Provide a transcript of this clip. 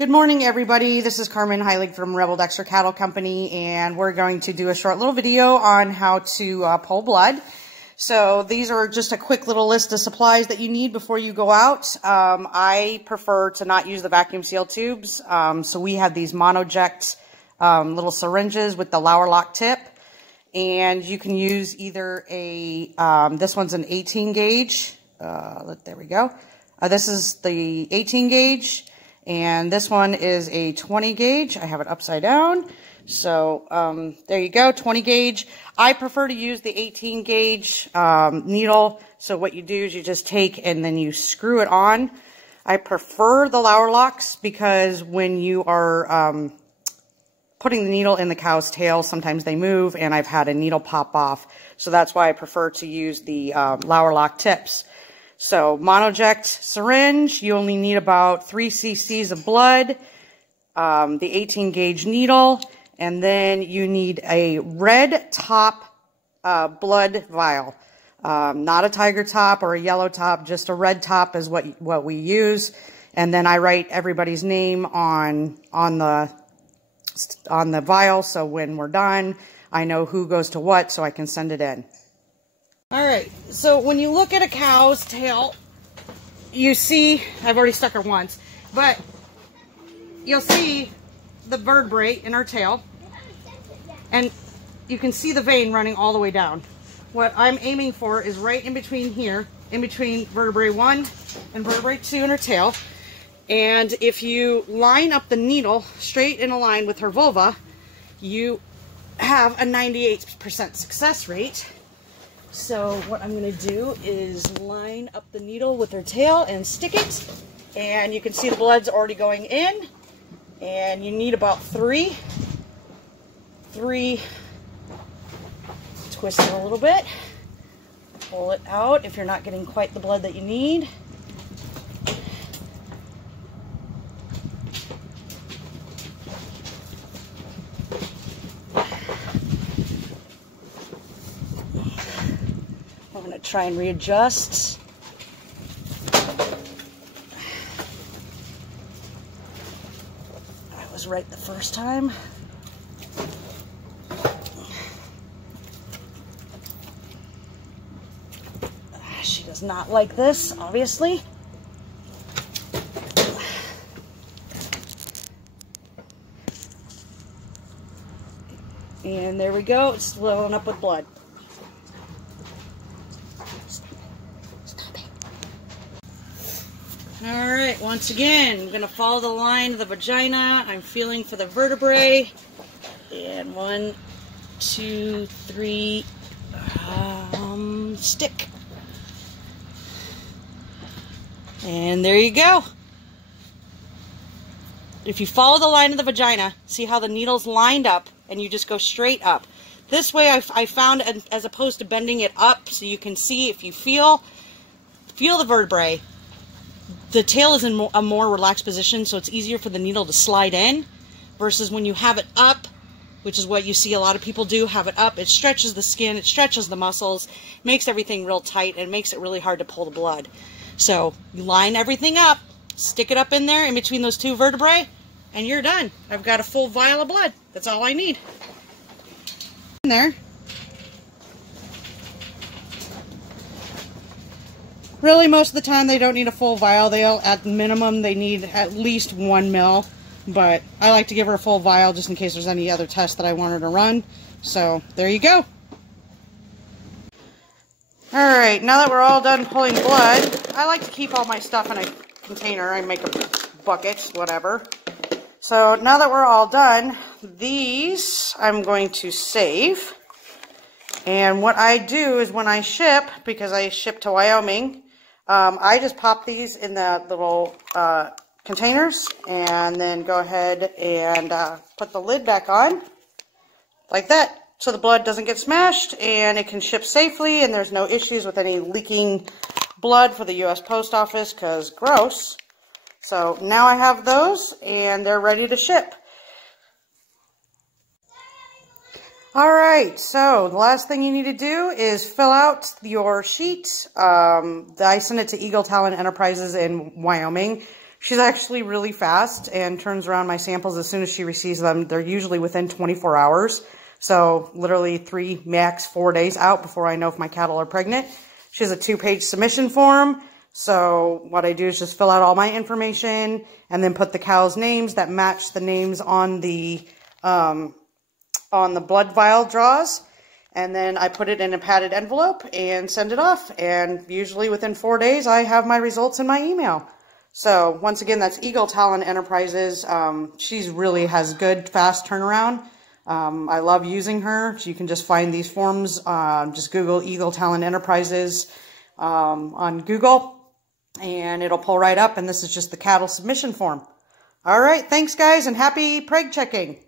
Good morning, everybody. This is Carmen Heilig from Rebel Dexter Cattle Company, and we're going to do a short little video on how to pull blood. So these are just a quick little list of supplies that you need before you go out. I prefer to not use the vacuum seal tubes, so we have these monoject little syringes with the Lauer lock tip, and you can use either a, this one's an 18 gauge, there we go. This is the 18 gauge. And this one is a 20 gauge. I have it upside down. So there you go, 20 gauge. I prefer to use the 18 gauge needle. So what you do is you just take and then you screw it on. I prefer the Lauer locks because when you are putting the needle in the cow's tail, sometimes they move and I've had a needle pop off. So that's why I prefer to use the Lauer lock tips. So monoject syringe, you only need about 3 cc's of blood, the 18 gauge needle, and then you need a red top blood vial. Not a tiger top or a yellow top, just a red top is what we use. And then I write everybody's name on the vial, so when we're done, I know who goes to what, so I can send it in. All right, so when you look at a cow's tail, you see, I've already stuck her once, but you'll see the vertebrae in her tail, and you can see the vein running all the way down. What I'm aiming for is right in between here, in between vertebrae 1 and vertebrae 2 in her tail, and if you line up the needle straight in a line with her vulva, you have a 98% success rate. So what I'm going to do is line up the needle with her tail and stick it, and you can see the blood's already going in, and you need about three, twist it a little bit, pull it out if you're not getting quite the blood that you need. I'm going to try and readjust. I was right the first time. She does not like this, obviously. And there we go, it's filling up with blood. Alright, once again, I'm going to follow the line of the vagina. I'm feeling for the vertebrae. And 1, 2, 3, stick. And there you go. If you follow the line of the vagina, see how the needle's lined up, and you just go straight up. This way I found, as opposed to bending it up, so you can see if you feel the vertebrae. The tail is in a more relaxed position, so it's easier for the needle to slide in, versus when you have it up, which is what you see a lot of people do, have it up, it stretches the skin, it stretches the muscles, makes everything real tight, and it makes it really hard to pull the blood. So you line everything up, stick it up in there in between those 2 vertebrae, and you're done. I've got a full vial of blood. That's all I need. In there. Really, most of the time they don't need a full vial. They'll, at minimum, they need at least 1 ml. But I like to give her a full vial just in case there's any other tests that I want her to run. So, there you go. Alright, now that we're all done pulling blood, I like to keep all my stuff in a container. I make a bucket, whatever. So, now that we're all done, these I'm going to save. And what I do is when I ship, because I ship to Wyoming, I just pop these in the little containers and then go ahead and put the lid back on like that, so the blood doesn't get smashed and it can ship safely and there's no issues with any leaking blood for the U.S. Post Office, because gross. So now I have those and they're ready to ship. Alright, so the last thing you need to do is fill out your sheet. I send it to Eagle Talent Enterprises in Wyoming. She's actually really fast and turns around my samples as soon as she receives them. They're usually within 24 hours. So literally 3, max 4 days out before I know if my cattle are pregnant. She has a 2-page submission form. So what I do is just fill out all my information and then put the cows' names that match the names on the blood vial draws. And then I put it in a padded envelope and send it off. And usually within 4 days, I have my results in my email. So once again, that's Eagle Talon Enterprises. She really has good, fast turnaround. I love using her. You can just find these forms. Just Google Eagle Talon Enterprises on Google, and it'll pull right up. And this is just the cattle submission form. All right, thanks, guys, and happy preg checking.